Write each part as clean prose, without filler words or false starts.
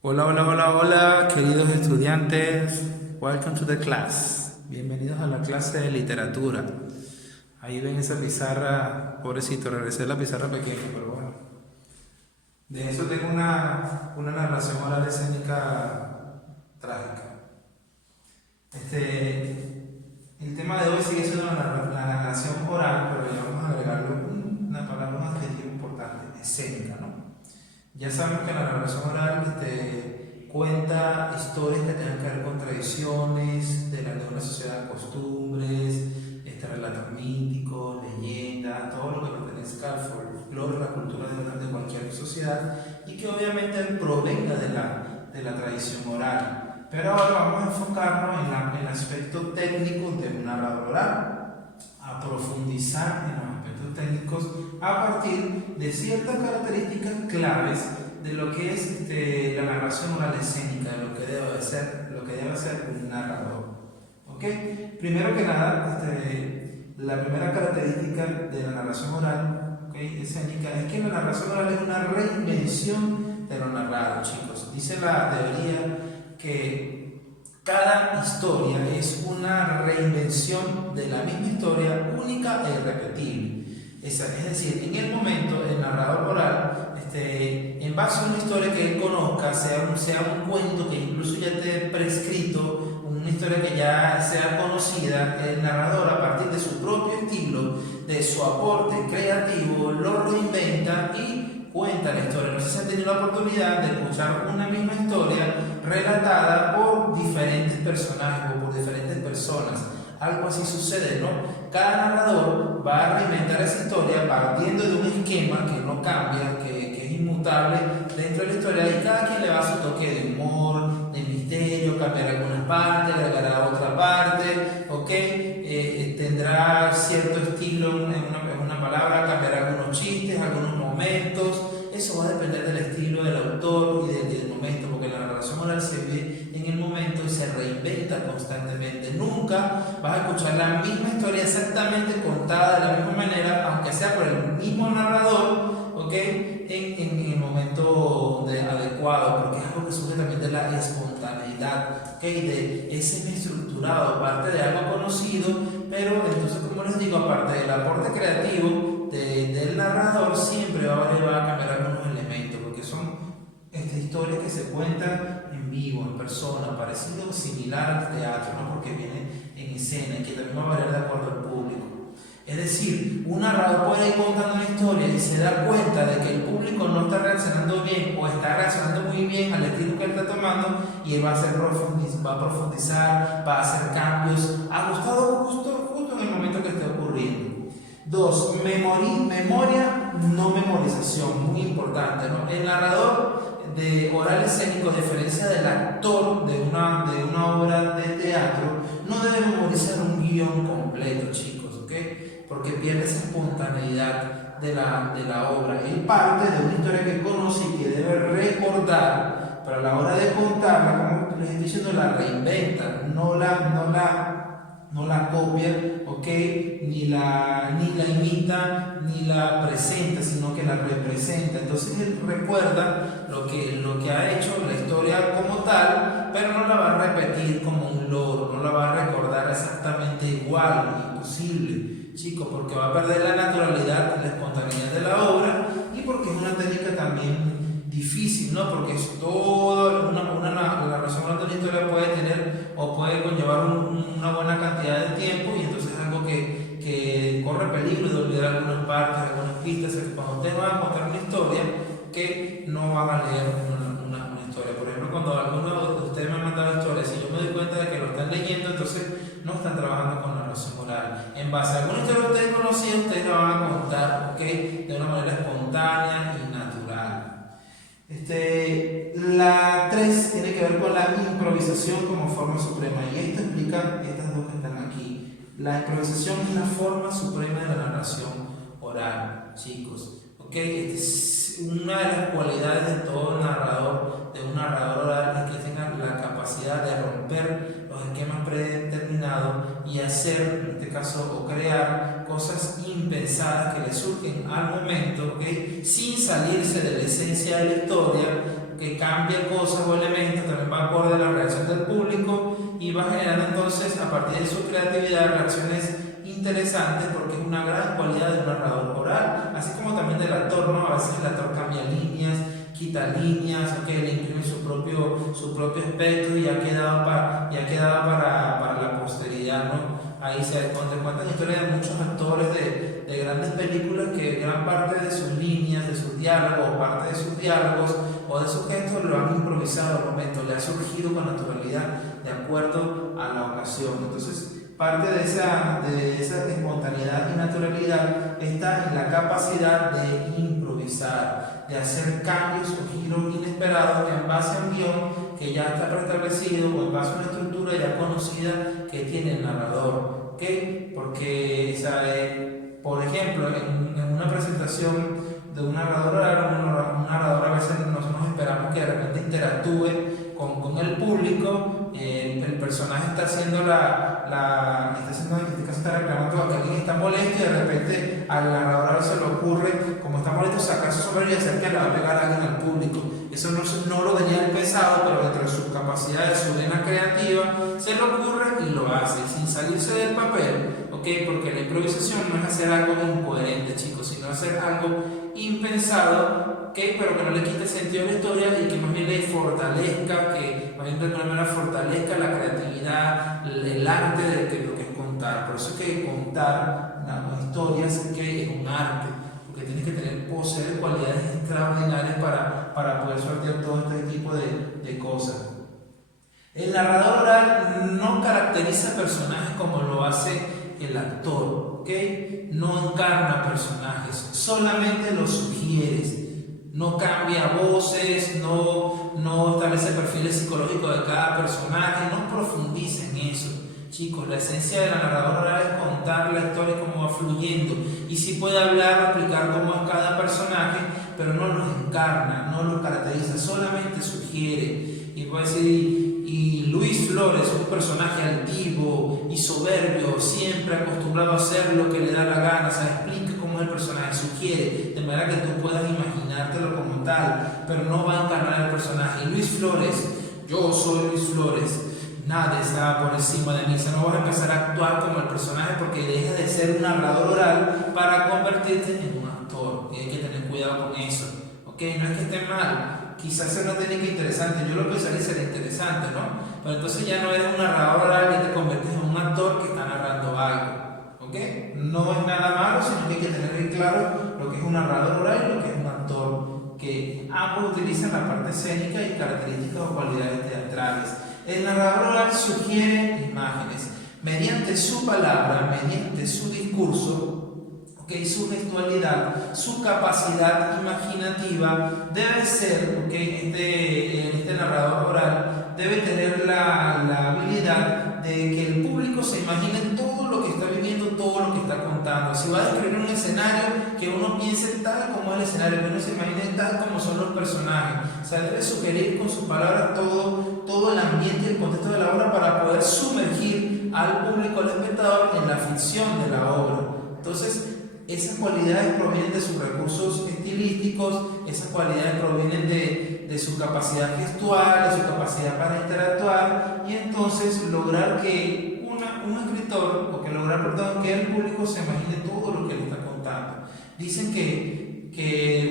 Hola, hola, hola, hola, queridos estudiantes. Welcome to the class. Bienvenidos a la clase de literatura. Ahí ven esa pizarra, pobrecito, regresé a la pizarra pequeña, pero bueno. De eso tengo una narración oral escénica trágica. El tema de hoy sigue siendo la narración oral, pero ya vamos a agregarle una palabra, un adjetivo importante, escénica, ¿no? Ya sabemos que la narración oral cuenta historias que tengan que ver con tradiciones de una sociedad, costumbres, relatos míticos, leyendas, todo lo que pertenezca al folclore, la cultura de cualquier sociedad y que obviamente provenga de la tradición oral. Pero ahora vamos a enfocarnos en el aspecto técnico de un narrador oral, a profundizar en los aspectos técnicos a partir de ciertas características claves de lo que es la narración oral escénica, de lo que debe ser un narrador. ¿Ok? Primero que nada, la primera característica de la narración oral, ¿okay?, escénica es que la narración oral es una reinvención de lo narrado, chicos. Dice la teoría que cada historia es una reinvención de la misma historia, única e irrepetible. Es decir, en el momento el narrador oral, en base a una historia que él conozca, sea un cuento que incluso ya esté prescrito, una historia que ya sea conocida, el narrador a partir de su propio estilo, de su aporte creativo, lo reinventa y cuenta la historia. No sé si han tenido la oportunidad de escuchar una misma historia relatada por diferentes personajes o por diferentes personas. Algo así sucede, ¿no? Cada narrador va a reinventar esa historia partiendo de un esquema que no cambia, que es inmutable dentro de la historia, y cada quien le va a su toque de humor, de misterio, cambiar algunas partes, agregará otra parte, ¿ok? Tendrá cierto estilo en una palabra, cambiará algunos chistes, algunos momentos. Eso va a depender del estilo del autor y del momento, porque la narración oral se ve en el momento y se reinventa constantemente. Nunca vas a escuchar la misma historia exactamente contada de la misma manera, aunque sea por el mismo narrador, ¿ok?, en el momento adecuado, porque es algo que surge también de la espontaneidad, ¿ok?, de ese estructurado, parte de algo conocido, pero entonces, como les digo, aparte del aporte creativo del narrador, siempre va a cambiar algunos elementos, porque son historias que se cuentan en vivo, en persona, parecido o similar al teatro, ¿no?, porque viene en escena y que también va a variar de acuerdo al público. Es decir, un narrador puede ir contando una historia y se da cuenta de que el público no está reaccionando bien o está reaccionando muy bien al estilo que él está tomando, y él va a profundizar, va a hacer cambios ajustados justo en el momento que esté ocurriendo. Dos, memoria, no memorización, muy importante, ¿no? El narrador de oral escénico, a diferencia del actor de una obra de teatro, no debe memorizar un guión completo, chicos, ¿ok? Porque pierde esa espontaneidad de la obra. Él parte de una historia que conoce y que debe recordar, pero a la hora de contarla, como les estoy diciendo, la reinventa, no la copia, ¿ok?, ni la imita, ni la presenta, sino que la representa. Entonces él recuerda lo que ha hecho, la historia como tal, pero no la va a repetir como un loro, no la va a recordar exactamente igual, imposible, chicos, porque va a perder la naturalidad, la espontaneidad de la obra, y porque es una técnica también difícil, ¿no? Porque es todo, la narración de la historia puede tener o puede conllevar una buena cantidad de tiempo, y entonces es algo que corre peligro de olvidar algunas partes, algunas pistas. Cuando ustedes van a contar una historia, que no van a leer una historia. Por ejemplo, cuando alguno de ustedes me han mandado historias, si yo me doy cuenta de que lo están leyendo, entonces no están trabajando con narración oral. En base a alguna historia que ustedes conocían, ustedes la van a contar, ¿ok?, de una manera espontánea y natural. La 3 tiene que ver con la improvisación como forma suprema, y esto explica estas dos que están aquí. La improvisación es la forma suprema de la narración oral, chicos, ¿ok? Es una de las cualidades de todo narrador, de un narrador oral, es que tenga la capacidad de romper los esquemas predeterminados y hacer, en este caso, o crear cosas impensadas que le surgen al momento, ¿ok?, sin salirse de la esencia de la historia, que cambia cosas o produce a partir de su creatividad reacciones interesantes porque es una gran cualidad del narrador oral, así como también del actor, ¿no? A veces el actor cambia líneas, quita líneas, okay, le imprime su propio aspecto y ya quedaba para la posteridad, ¿no? Ahí se cuentan historias de muchos actores de grandes películas que gran parte de sus líneas, de sus diálogos, parte de sus diálogos o de sus gestos lo han improvisado al momento, le ha surgido con naturalidad de acuerdo a la ocasión. Entonces, parte de esa espontaneidad y naturalidad está en la capacidad de improvisar, de hacer cambios o giros inesperados en base a un guión que ya está preestablecido o en base a una estructura ya conocida que tiene el narrador, ¿okay? Porque, por ejemplo, en una presentación de un narrador oral, un narrador a veces nosotros esperamos que de repente interactúe con el público, el personaje está haciendo está reclamando que alguien está molesto y de repente al narrador se le ocurre, como está molesto, sacar su sombrero y hacer que le va a pegar a alguien al público. Eso no lo tenía él pensado, pero dentro de sus capacidades, su vena creativa, se le ocurre y lo hace, sin salirse del papel, ¿okay? Porque la improvisación no es hacer algo incoherente, chicos, sino hacer algo impensado, ¿okay? Pero que no le quite sentido a la historia y que más bien le fortalezca, que más bien de alguna manera fortalezca la creatividad, el arte de lo que es contar. Por eso es que contar las historias que es un arte, porque tienes que poseer cualidades extraordinarias para poder sortear todo este tipo de cosas. El narrador oral no caracteriza personajes como lo hace el actor, ¿okay? No encarna personajes, solamente los sugieres. No cambia voces, no establece perfiles psicológicos de cada personaje, no profundiza en eso. Chicos, la esencia del narrador oral es contar la historia como va fluyendo y sí puede hablar o explicar cómo es cada personaje, pero no los encarna, no los caracteriza, solamente sugiere. Y puede decir, y Luis Flores, un personaje altivo y soberbio, siempre acostumbrado a hacer lo que le da la gana, explica cómo es el personaje, sugiere, de manera que tú puedas imaginártelo como tal, pero no va a encarnar el personaje. Y Luis Flores, yo soy Luis Flores, nadie está por encima de mí. O sea, no vas a empezar a actuar como el personaje porque dejas de ser un narrador oral para convertirte en un actor. Y hay que tener cuidado con eso. ¿Okay? No es que esté mal, quizás sea una técnica interesante. Yo lo pensaría sería interesante, ¿no? Pero entonces ya no eres un narrador oral y te conviertes en un actor que está narrando algo. ¿Okay? No es nada malo, sino que hay que tener bien claro lo que es un narrador oral y lo que es un actor, que ambos utilizan la parte escénica y características o cualidades teatrales. El narrador oral sugiere imágenes mediante su palabra, mediante su discurso, ¿okay? Su gestualidad, su capacidad imaginativa debe ser, ¿okay? Este narrador oral debe tener la habilidad de que el público se imagine todo lo que está viviendo, todo lo que está contando. Si va a describir un escenario, que uno piense tal como es el escenario, que uno se imagine tal como son los personajes. O sea, debe sugerir con sus palabras todo el ambiente y el contexto de la obra para poder sumergir al público, al espectador, en la ficción de la obra. Entonces, esas cualidades provienen de sus recursos estilísticos, esas cualidades provienen de su capacidad gestual, de su capacidad para interactuar, y entonces lograr que un escritor, o que lograr, perdón, que el público se imagine todo lo que le está contando. Dicen que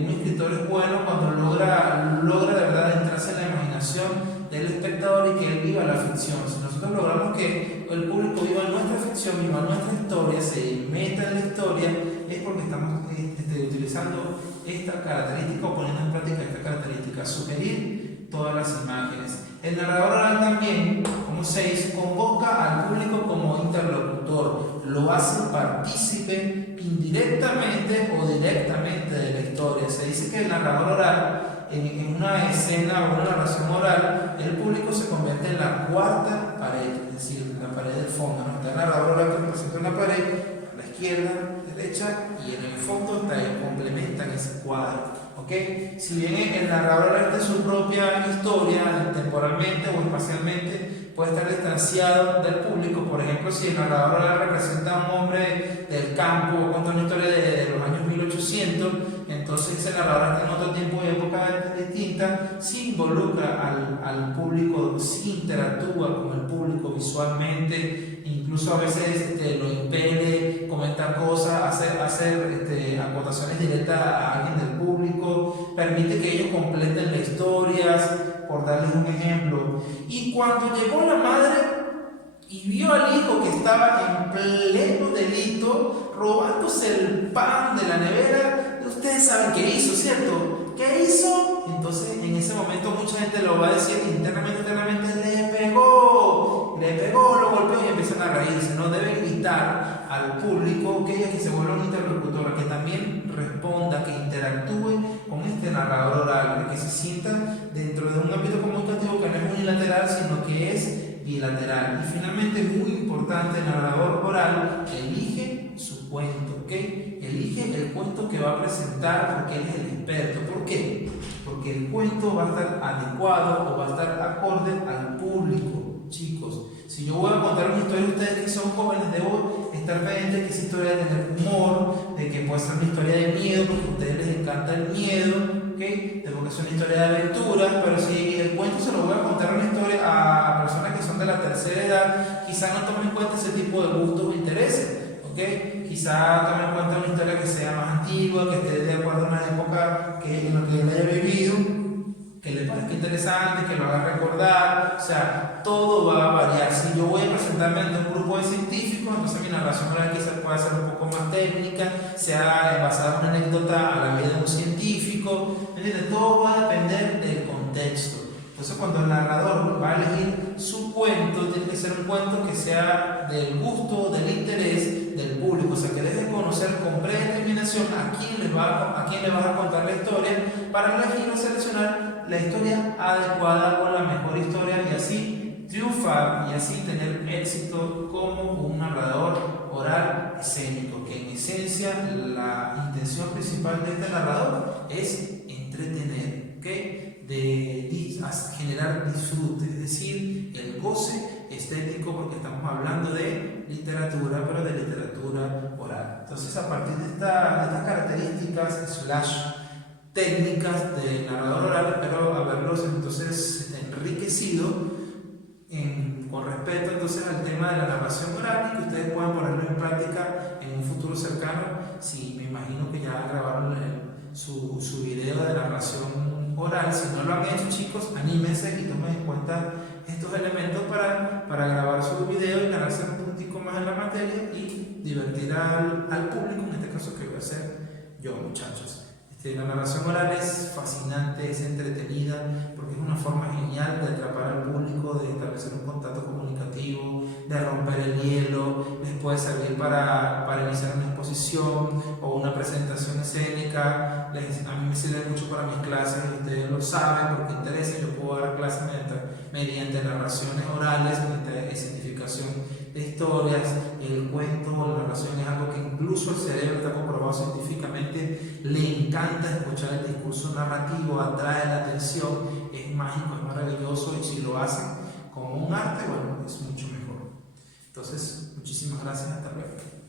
un escritor es bueno cuando logra de verdad entrarse en la imaginación del espectador y que él viva la ficción. Si nosotros logramos que el público viva nuestra ficción, viva nuestra historia, se meta en la historia, es porque estamos utilizando esta característica o poniendo en práctica esta característica, sugerir todas las imágenes. El narrador oral también, como 6, convoca al público como interlocutor, lo hace partícipe indirectamente o directamente de la historia. Se dice que el narrador oral, en una escena o una narración oral, el público se convierte en la cuarta pared, es decir, la pared del fondo, ¿no? Está el narrador oral que representa una pared, a la izquierda, derecha, y en el fondo complementan ese cuadro. ¿Okay? Si bien el narrador oral de su propia historia, temporalmente o espacialmente, puede estar distanciado del público. Por ejemplo, si el narrador oral representa a un hombre del campo o cuenta una historia de los años 1800, entonces ese narrador está en otro tiempo y época distinta, sí involucra al público, sí interactúa con el público visualmente, incluso a veces lo impele, comenta cosas, hacer acotaciones directas a alguien del público, permite que ellos completen las historias, por darles un ejemplo. Y cuando llegó la madre y vio al hijo que estaba en pleno delito, robándose el pan de la nevera, ustedes saben qué hizo, ¿cierto? ¿Qué hizo? Entonces en ese momento mucha gente lo va a decir internamente, lo golpeó y empiezan a reírse. No deben invitar al público que se vuelva un interlocutor, que también responda, que interactúe con este narrador oral, que se sienta dentro de un ámbito comunicativo que no es unilateral, sino que es bilateral. Y finalmente, muy importante, el narrador oral elige su cuento, ¿ok? Elige el cuento que va a presentar porque él es el experto. ¿Por qué? Porque el cuento va a estar adecuado o va a estar acorde al público, chicos. Si yo voy a contar una historia, ustedes que son jóvenes, debo estar pendientes que esa historia debe tener humor, de que puede ser una historia de miedo, porque a ustedes les encanta el miedo, ¿ok? Tengo que ser una historia de aventura, pero si el cuento se lo voy a contar una historia a personas que son de la tercera edad, quizás no tomen en cuenta ese tipo de gustos o intereses, ¿ok? Quizás tomen en cuenta una historia que sea más antigua, que esté de acuerdo a una época en la que él haya vivido, que le parezca interesante, que lo haga recordar, o sea, todo va a variar. Si yo voy a presentarme ante un grupo de científicos, entonces mi narración oral quizás pueda ser un poco más técnica, sea basada en una anécdota a la vida de un científico, ¿entiendes? Todo va a depender del contexto. Entonces cuando el narrador va a elegir su cuento, tiene que ser un cuento que sea del gusto, del interés del público, o sea, que deje conocer con predeterminación a quién le vas a contar la historia para elegir o seleccionar la historia adecuada o la mejor historia y así triunfar y así tener éxito como un narrador oral escénico, que en esencia la intención principal de este narrador es entretener, ¿ok? De generar disfrute, es decir, el goce estético, porque estamos hablando de literatura, pero de literatura oral. Entonces, a partir de estas características técnicas de narrador oral, espero haberlos entonces enriquecido con respecto entonces al tema de la narración oral y que ustedes puedan ponerlo en práctica en un futuro cercano. Si me imagino que ya grabaron su video de narración oral, si no lo han hecho, chicos, anímense y tomen en cuenta estos elementos para grabar su video y ganarse un puntico más en la materia y divertir al público, en este caso que voy a hacer yo, muchachos. La narración oral es fascinante, es entretenida, porque es una forma genial de atrapar al público, de establecer un contacto comunicativo, de romper el hielo, les puede servir para iniciar una exposición o una presentación escénica. A mí me sirve mucho para mis clases, ustedes lo saben, porque interesa, yo puedo dar clases mediante narraciones orales, mediante escenificación de historias. El cuento o la narración es algo que incluso el cerebro está comprobado científicamente, le encanta escuchar el discurso narrativo, atrae la atención, es mágico, es maravilloso, y si lo hacen como un arte, bueno, es mucho mejor. Entonces, muchísimas gracias, hasta luego.